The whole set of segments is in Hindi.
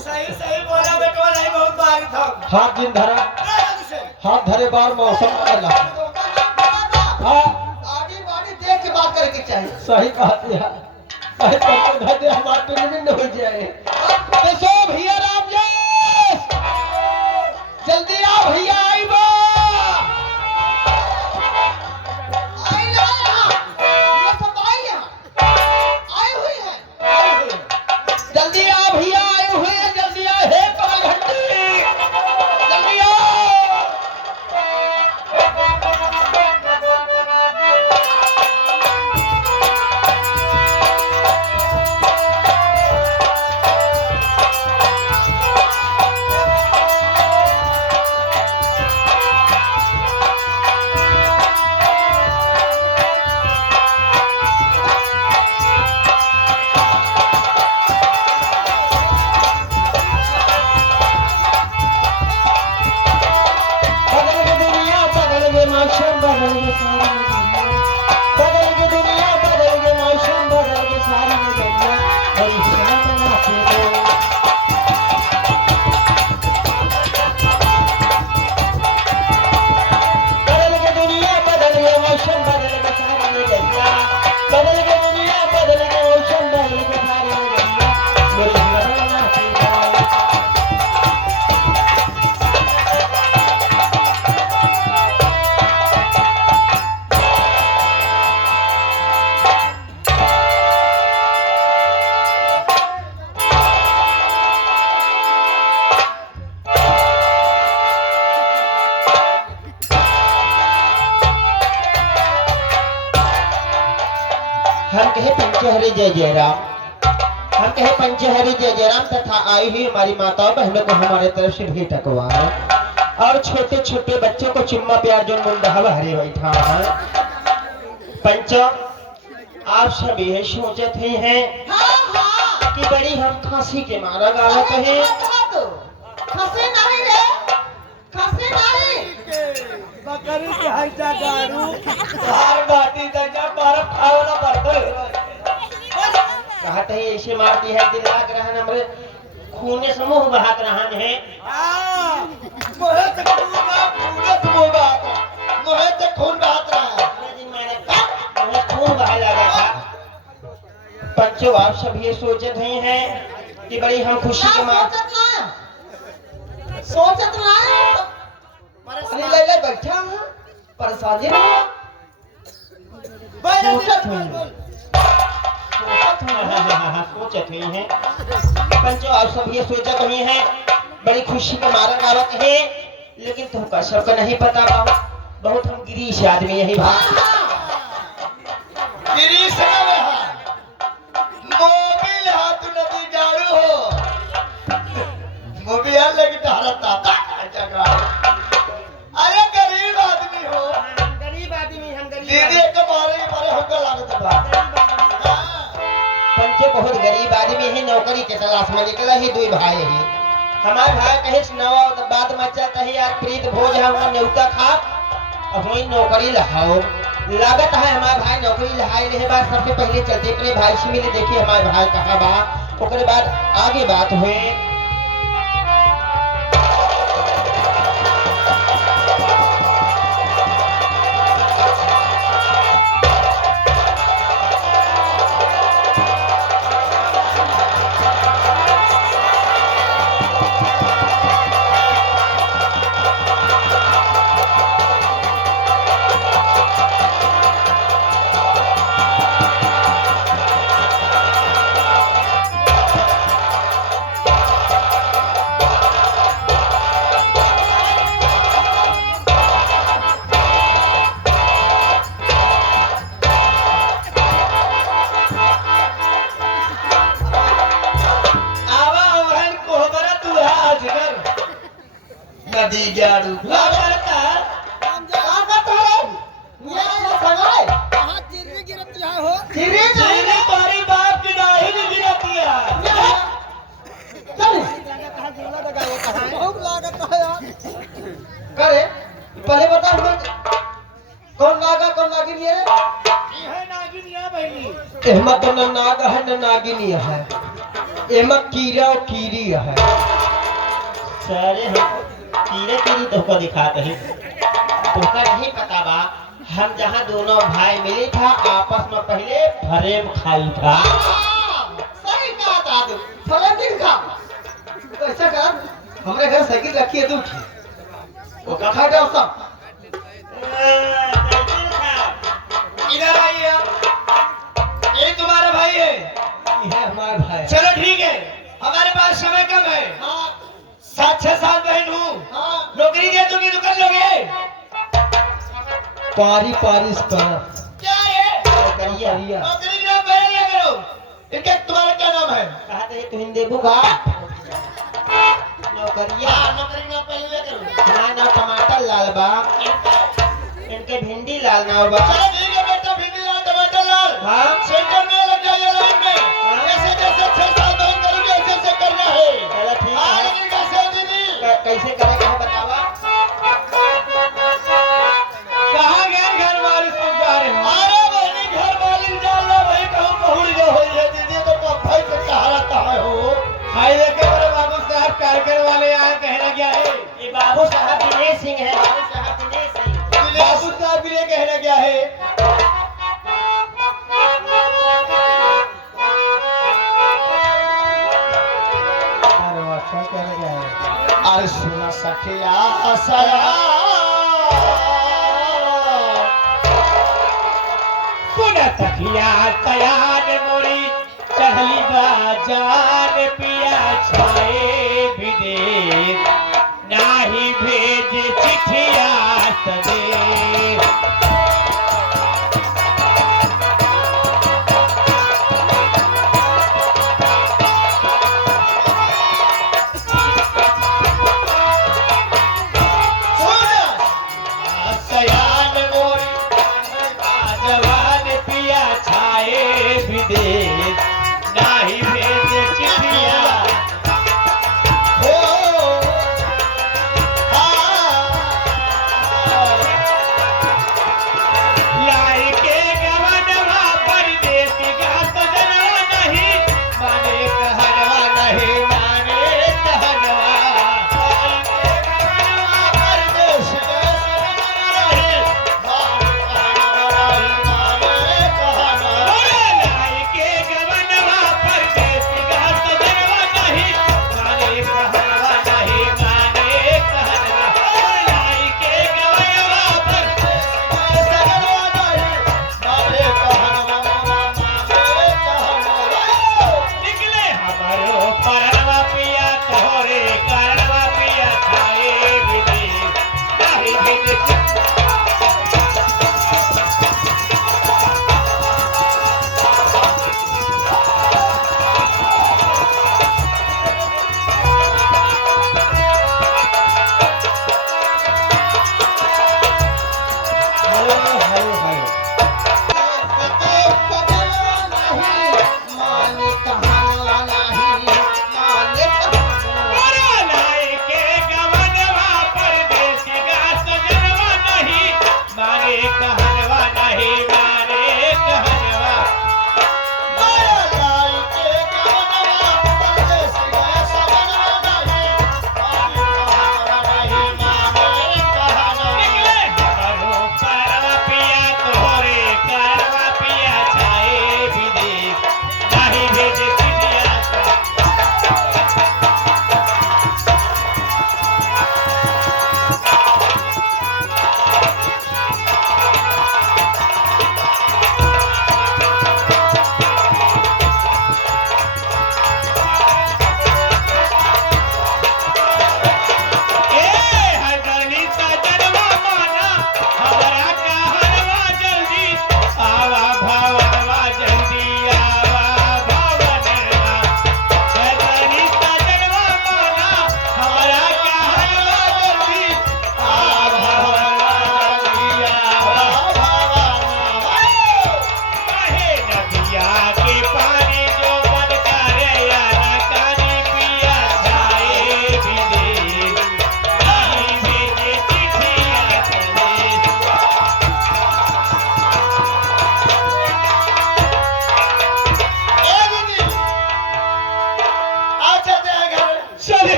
सही सही बोला बेटवा, नहीं बहुत बारी था। हाथ दिन धरा, हाथ धरे बार मौसम बदला। हाँ आगे बाड़ी देख के बात करके चाहिए। सही बात है। अरे तब तो घर हमारे पे नहीं हो जाए। देखो भैया राम जी, जल्दी आ भैया, आई बा आई ना यहाँ, ये सब आई यहाँ, आई हुई है। जल्दी आ भैया, आए हुए हैं, जल्दी आ। हे पाल घंटी, जल्दी आ। हम कहे पंचहरि जय जय राम, हम कहे पंचहरि जय जय राम तथा आई हुई हमारी माताओं बहनों को हमारे तरफ से भेंट अखबार और छोटे छोटे बच्चों को चुम्मा प्यार जो मुंडा हरे बैठा है। पंचों आप सभी है सोचत ही हैं कि बड़ी हम खांसी के मारा गावत है। खसे नहीं रे, खसे नहीं। बकरी के हईटा गारू हार बाटी दजा बर्फ खावला बर्फ कहते हैं ऐसे मारती है दिल लाग रहन हमरे खूने समूह बहात रहन है। मोहे से खून बहात रहा है। मुझे खून बहा लगा था। बच्चों आप सब ये सोचत हैं कि बड़ी हम खुशी के मार सोचत रहा अरे ले ले बैठा हूँ परेशानी नहीं सोचत हुई सोचत हुई है। बच्चों आप सब ये सोचत हुई हैं बड़ी खुशी के मारा गावत है, लेकिन तुमका सबका नहीं पता बा बहुत हम गिरीश आदमी यही बात गिरीश मोबिल हाथ नदी जाड़ू हो मोबिल लेके टहरा ताता अरे गरीब आदमी हो। गरीब आदमी हम गरीब दीदी के मारे हमको लागत बा। पंचे बहुत गरीब आदमी है, नौकरी के तलाश में निकला ही दुई भाई ही। हमारे भाई कहे नवा बात मचा कहे यार प्रीत भोज है वहाँ न्योता खा अब वही नौकरी लहाओ लागत है। हमारे भाई नौकरी लहाए रहे बात सबसे पहले चलते अपने भाई से मिले देखिए हमारे भाई कहाँ बा ओकरे बाद आगे बात हुए। नदी जाड़ू तुम्हारी बाप की डाही भी गिरती है। करे पहले बता हमें कौन नागा कौन नागिनी है? ये है नागिनिया बहनी। एहमत न नाग है न नागिनी है। एमा कीड़ा और कीड़ी है। सारे हम कीड़े कीड़ी धोखा दिखाते हैं। तुमका नहीं पता बा, हम जहाँ दोनों भाई मिले था आपस में पहले फरेम खाई था। सही कहा था तू। फलन दिन खा। तो ऐसा कर, हमारे घर साइकिल रखी है तू। वो खा जाओ सब। इधर आइए। ये तुम्हारा भाई है। ये हमारा भाई। चलो ठीक है, हमारे पास समय कम है। हाँ 7-6 साल बहन हूँ, हाँ। नौकरी दे दूंगी तो कर लोगे। पारी पारी पर। क्या है? करिया नौकरी के नाम पहले क्या करो? इनका तुम्हारा क्या नाम है? कहते हैं तू हिंदी बुगा नौकरिया। नौकरी के नाम पहले क्या करो? ना ना टमाटर लाल बा, इनके भिंडी लाल ना बा। चलो ठीक है बेटा, भिंडी लाल टमाटर लाल। हाँ सेंटर में लग जाइए लाइन में। ऐसे जैसे 6 साल बहन करोगे ऐसे ऐसे करना है। चलो ठीक हाँ है। लेकिन कैसे दीदी? कैसे करेगा है बतावा। कहाँ गए घर वाले सरकार? अरे बहनी घर वाली डाल लो भाई, कहूँ पहुड़ जो हो जाए दीदी तो भाई से कहा रहता है हो। हाय देखे मेरे बाबू साहब कारगर वाले आए, कहना क्या है? ये बाबू साहब दिनेश सिंह है। बाबू साहब दिनेश सिंह। बाबू साहब के लिए कहना क्या है? अरे सुना सखिया सया, सुना सखिया सयान मोरी चढ़ली बाजान पिया छाए भी दे, नाही भेज चिट्ठिया सदे। सयान मोरी जवान पिया छाए भी दे, नाही भेज चिट्ठिया।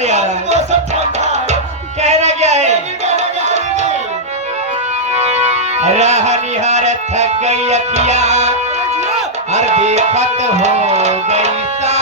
चले आ रहा है। मौसम ठंडा है। कहना क्या है? ये कहना क्या है दीदी? राह निहार थक गई अखिया और देखत हो गई सा